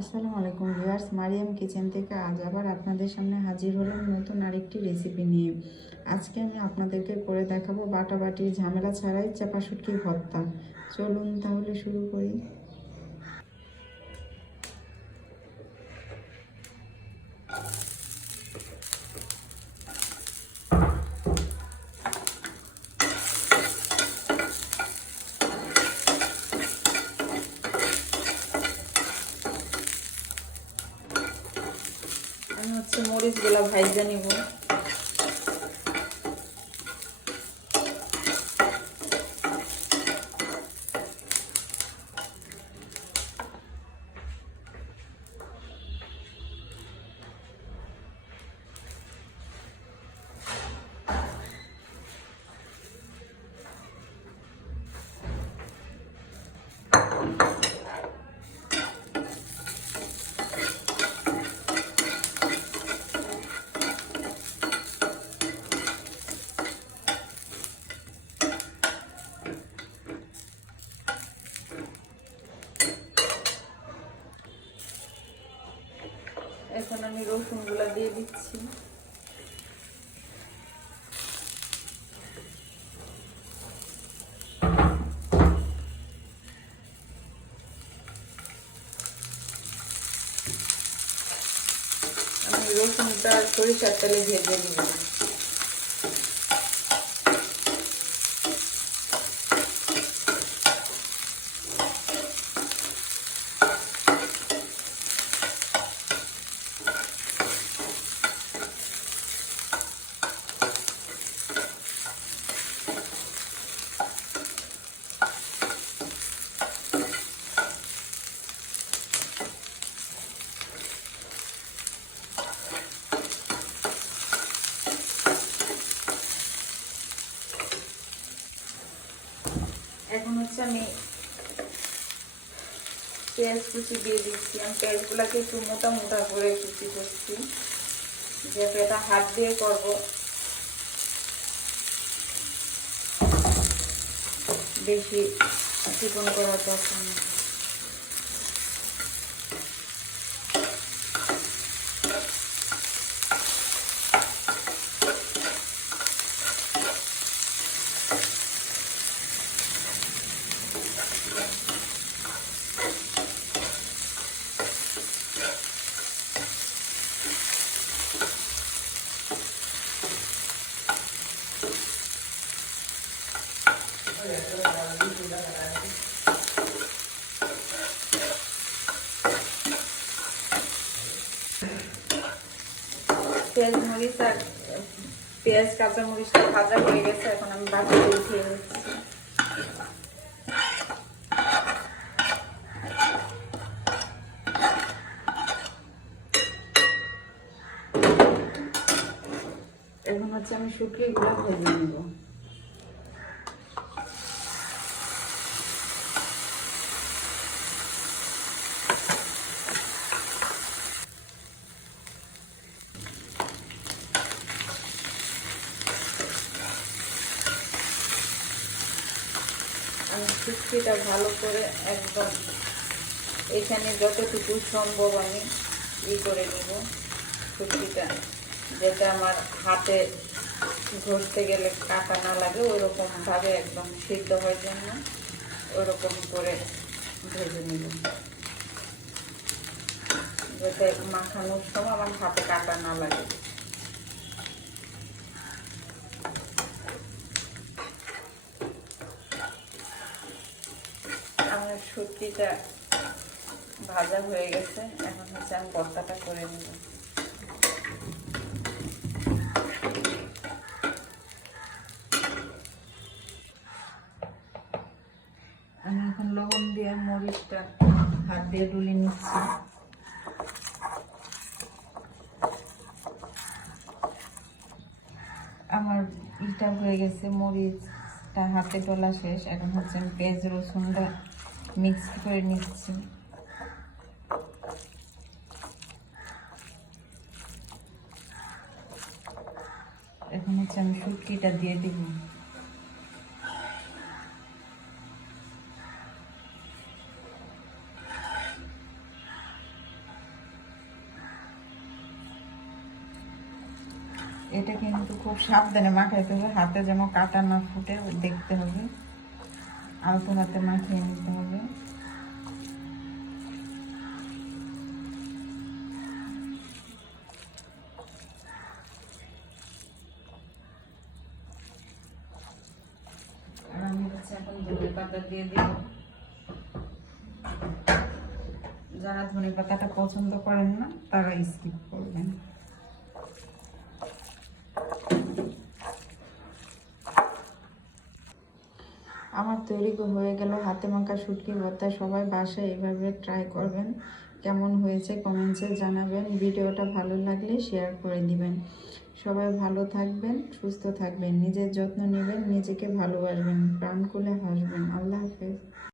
আসসালামু আলাইকুম viewers, Mariam kitchen থেকে আজ আবার আপনাদের সামনে হাজির হলাম নতুন আরেকটি রেসিপি নিয়ে। আজকে আমি আপনাদেরকে করে দেখাবো বাটা বাটাবাটির ঝামেলা ছাড়াই চাপা শুটকি ভর্তা। চলুন তাহলে শুরু করি। আমি মরিচগুলা ভাইজা নিব। রসুনগুলো দিয়ে দিচ্ছি। আমি রসুনটা সরিষার তেলে ভেজে নিব আমি পেঁয়াজ কুচি দিয়ে দিচ্ছি আমি পেঁয়াজগুলোকে একটু মোটা মোটা করে কুচি করছি যেহেতু এটা হাত দিয়ে করব বেশি চিকন করার দরকার নেই পেঁয়াজ মরিচ আর, পেঁয়াজ, কাঁচা মরিচটা ভাজা হয়ে গেছে, এখন আমি বাটিতে উঠিয়ে নিচ্ছি। এখন হচ্ছে আমি শুকিয়ে গুলো ভেজে নেব। আমি ভালো করে একদম এখানে যতটুকু সম্ভব আমি ই করে নেব শুক্তিটা যেটা আমার হাতে ঘষতে গেলে কাটা না লাগে ওইরকম ভাবে একদম সিদ্ধ হয়ে যায় না ওইরকম করে ভেজে নেব। যাতে মাখানোর সময় আমার হাতে কাটা না লাগে। সত্যিটা ভাজা হয়ে গেছে। এখন হচ্ছে আমি বর্তাটা করে নেব। আমি এখন লবণ দিয়ে মরিচটা হাত দিয়ে ডুলে নিচ্ছি। আমার ইটা হয়ে গেছে, মরিচটা হাতে ডলা শেষ। এখন হচ্ছে পেঁয়াজ রসুনটা মিক্স করে নিচ্ছি এখন হচ্ছে আমি শুটকিটা দিয়ে দিব এটা কিন্তু খুব সাবধানে মাখাইতে হবে, হাতে যেন কাটা না ফুটে, দেখতে হবে। আলতো হাতে মাখিয়ে নিতে হবে। আমি হচ্ছে এখন ধনে পাতা দিয়ে দিব। যারা ধনে পাতাটা পছন্দ করেন না, তারা স্কিপ করবেন। আমার তৈরি হয়ে গেল হাতে মাখা শুটকি ভর্তা। সবাই বাসায় এভাবে ট্রাই করবেন। কেমন হয়েছে কমেন্টসে জানাবেন। ভিডিওটা ভালো লাগলে শেয়ার করে দিবেন। সবাই ভালো থাকবেন, সুস্থ থাকবেন। নিজের যত্ন নেবেন, নিজেকে ভালোবাসবেন। প্রাণ খুলে হাসবেন। আল্লাহ হাফেজ।